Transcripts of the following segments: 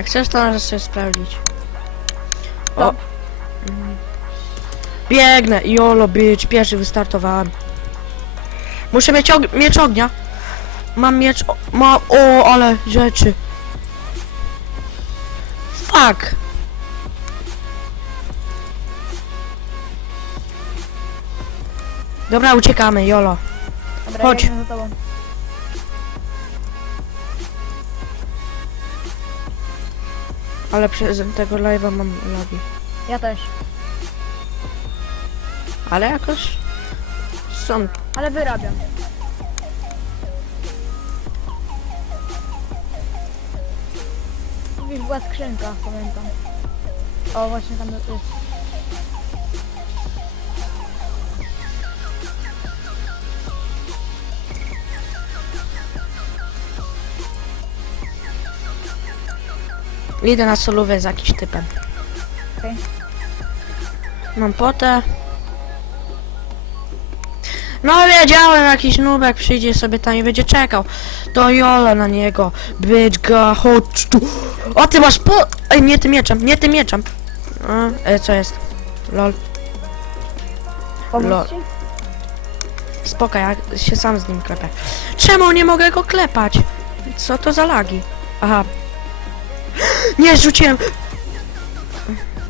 Jak chcesz, to możesz sobie sprawdzić. O! Biegnę! Jolo, być, pierwszy wystartowałem. Muszę mieć og miecz ognia. Mam miecz... O, ma o, ale rzeczy. Fuck! Dobra, uciekamy, Jolo. Dobra, Chodź. ja Ale przez tego live'a mam lagi. Ja też. Ale jakoś... Są... Ale wyrabiam. Gdzieś była skrzynka, pamiętam. O, właśnie tam jest. Idę na solówę z jakimś typem. Okej. Mam potę. No wiedziałem, jakiś nubek przyjdzie sobie tam i będzie czekał. To Jola na niego. Być ga, chodź tu. O, ty masz po... Ej, nie tym mieczem, nie tym mieczem. A, e, co jest? Lol. Pomóc Lo- ci? Spoko, ja się sam z nim klepę. Czemu nie mogę go klepać? Co to za lagi? Aha. Nie, rzuciłem.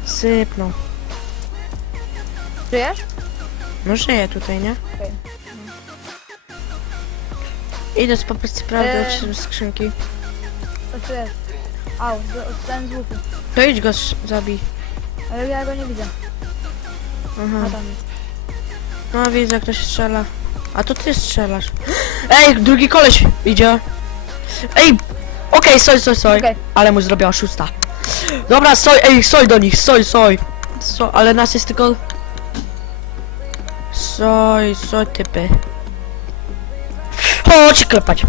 Sypnął. Żyjesz? No żyje tutaj, nie? Okej. Idę po prostu sprawdzać Eee. skrzynki. To tu jest. Au, z- dostałem z łuku. To idź go sz- zabij. Ale ja go nie widzę. A Aha. tam jest. No widzę, ktoś strzela. A to ty strzelasz. Ej, drugi koleś idzie. Ej! Okej, soj, soj, soj. Okej. Ale mu zrobiła szósta. Dobra, soj, ej, soj do nich, soj, soj. So, ale nas jest tylko... Soj, soj, typy. Chodź klepać.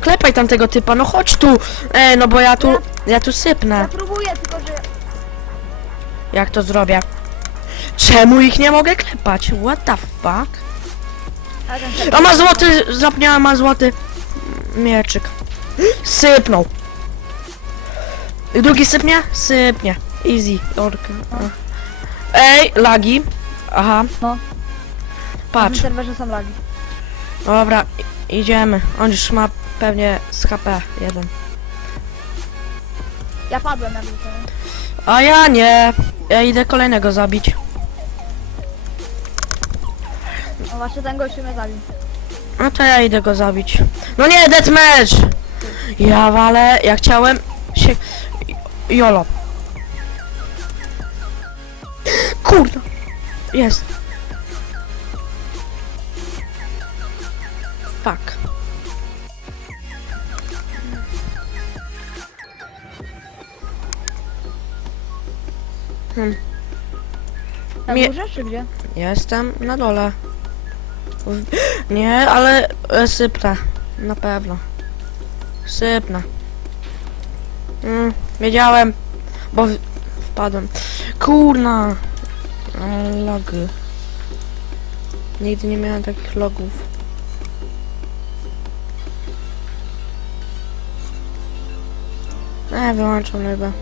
Klepaj tamtego typa, no chodź tu. Ej, no bo ja tu, ja tu sypnę. Ja próbuję, tylko że... Jak to zrobię? Czemu ich nie mogę klepać? What the fuck? A, ma złoty, zapomniałem, ma złoty mieczyk. Sypnął. I drugi sypnie? Sypnie. Easy. Orka. O. Ej, lagi. Aha. No. Na Patrz. tym serwerze są lagi. Dobra, i- idziemy. On już ma pewnie z HP jeden. Ja padłem wróciłem. A ja nie. Ja idę kolejnego zabić. Właśnie ten gościu mnie zabił. No to ja idę go zabić. No nie, deathmatch! Ja walę, ja chciałem się... Jolo. Kurde. Jest. Fuck. Hmm. Na Mie- górze czy gdzie? Jestem na dole. Nie, ale e. Na pewno. Sypnę. Mm, wiedziałem, bo w- wpadłem. Kurna. Ale Logy. Nigdy nie miałem takich logów. E, wyłączam rybę.